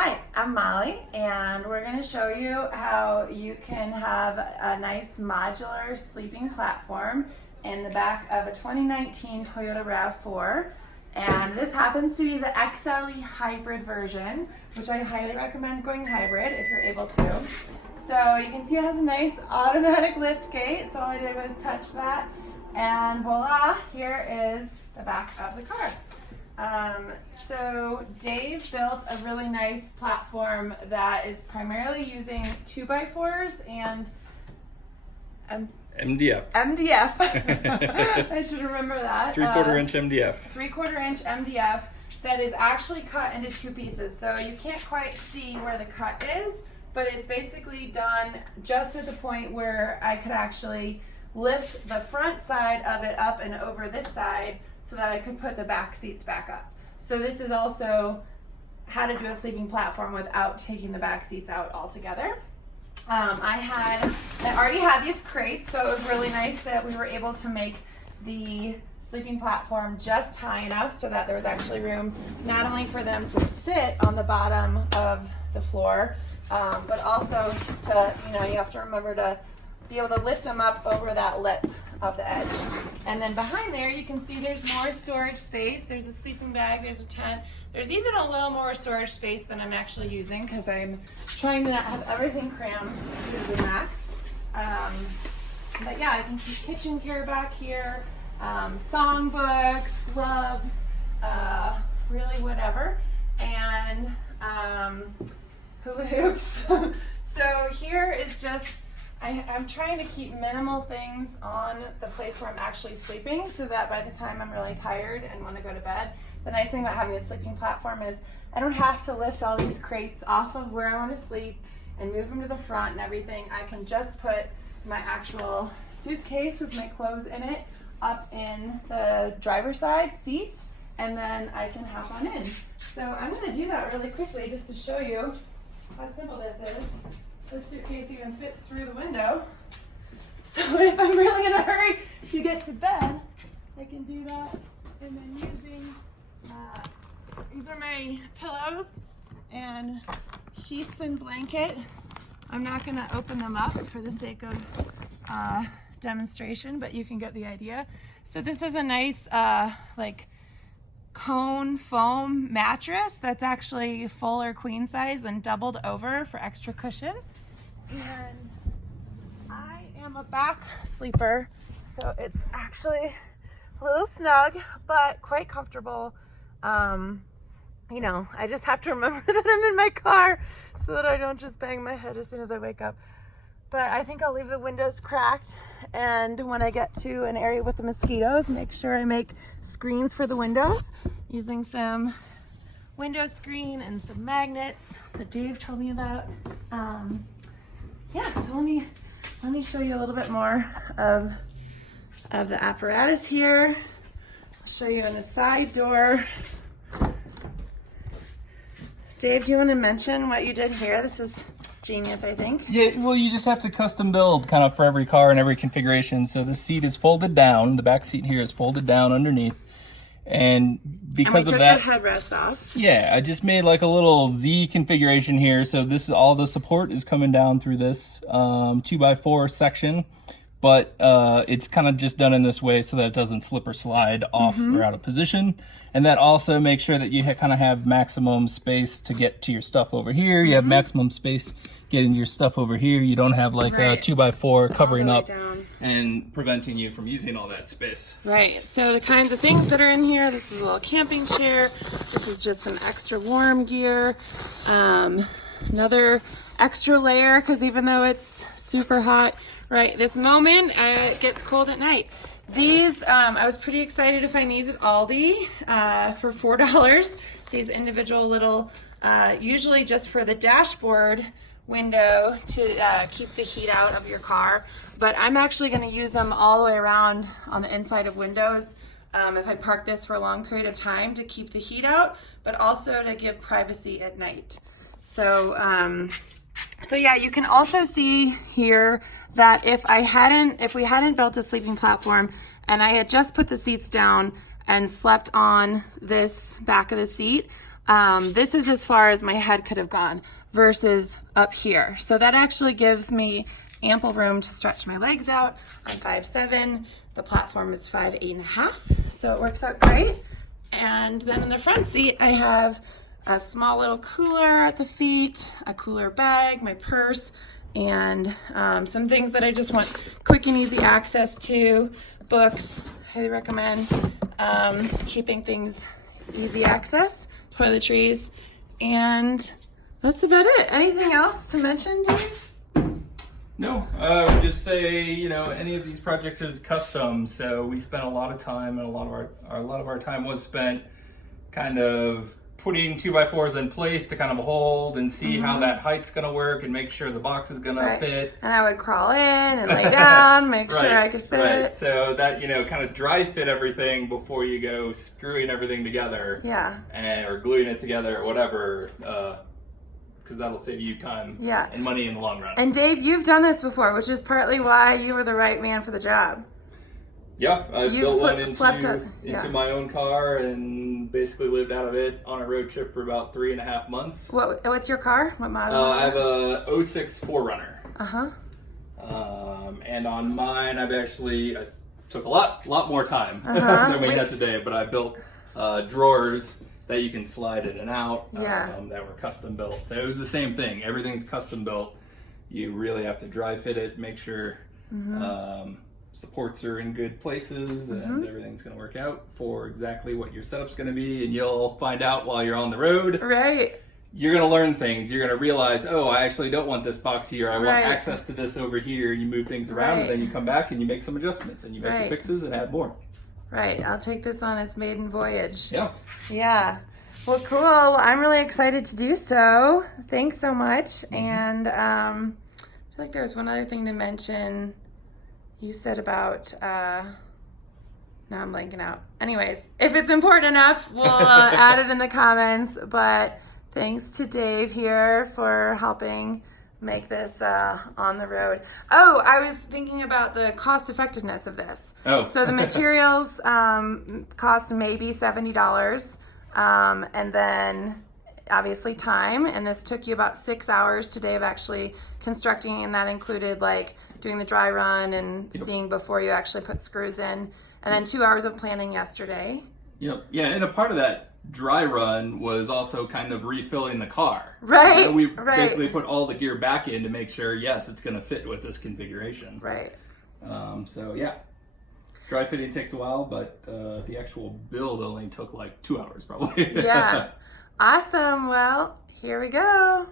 Hi, I'm Molly, and we're going to show you how you can have a nice modular sleeping platform in the back of a 2019 Toyota RAV4. And this happens to be the XLE hybrid version, which I highly recommend going hybrid if you're able to. So you can see it has a nice automatic lift gate, so all I did was touch that, and voila, here is the back of the car. So Dave built a really nice platform that is primarily using 2x4s and MDF. I should remember that. 3/4 inch MDF. 3/4 inch MDF that is actually cut into two pieces. So you can't quite see where the cut is, but it's basically done just at the point where I could actually lift the front side of it up and over this side so that I could put the back seats back up. So this is also how to do a sleeping platform without taking the back seats out altogether. I already had these crates, so it was really nice that we were able to make the sleeping platform just high enough so that there was actually room not only for them to sit on the bottom of the floor, but also to, you have to remember to be able to lift them up over that lip of the edge. And then behind there you can see there's more storage space. There's a sleeping bag, there's a tent. There's even a little more storage space than I'm actually using because I'm trying to not have everything crammed to the max. But yeah, I can keep kitchen gear back here, songbooks, gloves, really whatever, and hula hoops. So here is just, I'm trying to keep minimal things on the place where I'm actually sleeping so that by the time I'm really tired and want to go to bed, the nice thing about having a sleeping platform is I don't have to lift all these crates off of where I want to sleep and move them to the front and everything. I can just put my actual suitcase with my clothes in it up in the driver's side seat, and then I can hop on in. So I'm going to do that really quickly just to show you how simple this is. This suitcase even fits through the window. So if I'm really in a hurry to get to bed, I can do that. And then using, these are my pillows and sheets and blanket. I'm not gonna open them up for the sake of demonstration, but you can get the idea. So this is a nice like cone foam mattress that's actually full or queen size and doubled over for extra cushion. And I am a back sleeper, so it's actually a little snug but quite comfortable. I just have to remember that I'm in my car so that I don't just bang my head as soon as I wake up. But I think I'll leave the windows cracked, and when I get to an area with the mosquitoes, make sure I make screens for the windows using some window screen and some magnets that Dave told me about. Yeah, so let me show you a little bit more of the apparatus here. I'll show you in the side door. Dave, do you want to mention what you did here? This is genius, I think. Yeah, well, you just have to custom build kind of for every car and every configuration. So the seat is folded down. The back seat here is folded down underneath. And because of that, the headrest off. Yeah, I just made like a little Z configuration here. So this is all the support is coming down through this 2x4 section, but it's kind of just done in this way so that it doesn't slip or slide off or out of position. And that also makes sure that you kind of have maximum space to get to your stuff over here. You have maximum space getting your stuff over here. You don't have like a 2x4 covering up and preventing you from using all that space. Right, so the kinds of things that are in here, this is a little camping chair. This is just some extra warm gear. Another extra layer, because even though it's super hot right this moment, it gets cold at night. These, I was pretty excited to find these at Aldi for $4. These individual little, usually just for the dashboard window to keep the heat out of your car, but I'm actually going to use them all the way around on the inside of windows if I park this for a long period of time to keep the heat out, but also to give privacy at night. So yeah, you can also see here that if we hadn't built a sleeping platform and I had just put the seats down and slept on this back of the seat, this is as far as my head could have gone versus up here. So that actually gives me ample room to stretch my legs out. I'm 5'7", the platform is 5'8.5", so it works out great. And then in the front seat, I have a small little cooler at the feet, a cooler bag, my purse, and some things that I just want quick and easy access to. Books, highly recommend. Keeping things easy access, toiletries, and that's about it. Anything else to mention, Dave? No, I would just say, you know, any of these projects is custom, so we spent a lot of time, and a lot of our time was spent kind of putting 2x4s in place to kind of hold and see how that height's going to work and make sure the box is going to fit. And I would crawl in and lay down, make sure I could fit. Right, so that, you know, kind of dry fit everything before you go screwing everything together. Yeah. Or gluing it together or whatever. Because that'll save you time and money in the long run. And Dave, you've done this before, which is partly why you were the right man for the job. Yeah, I built one into my own car and basically lived out of it on a road trip for about 3.5 months. What's your car? What model? I have a 06 4Runner. And on mine, I took a lot more time than we had today, but I built drawers that you can slide in and out that were custom built. So it was the same thing. Everything's custom built. You really have to dry fit it, make sure supports are in good places and everything's going to work out for exactly what your setup's going to be. And you'll find out while you're on the road. Right. You're going to learn things. You're going to realize, oh, I actually don't want this box here. I want access to this over here. You move things around and then you come back and you make some adjustments and you make the fixes and add more. Right. I'll take this on its maiden voyage. Yeah. Yeah. Well, cool. I'm really excited to do so. Thanks so much. And I feel like there was one other thing to mention. You said about, now I'm blanking out. Anyways, if it's important enough, we'll add it in the comments. But thanks to Dave here for helping make this on the road. Oh, I was thinking about the cost effectiveness of this. Oh. So the materials cost maybe $70. And then obviously time, and this took you about 6 hours today of actually constructing, and that included like doing the dry run and seeing before you actually put screws in, and then 2 hours of planning yesterday. Yep. Yeah, and a part of that dry run was also kind of refilling the car. Right. And we basically put all the gear back in to make sure, yes, it's going to fit with this configuration. Right. So yeah, dry fitting takes a while, but the actual build only took like 2 hours probably. Yeah. Awesome. Well, here we go.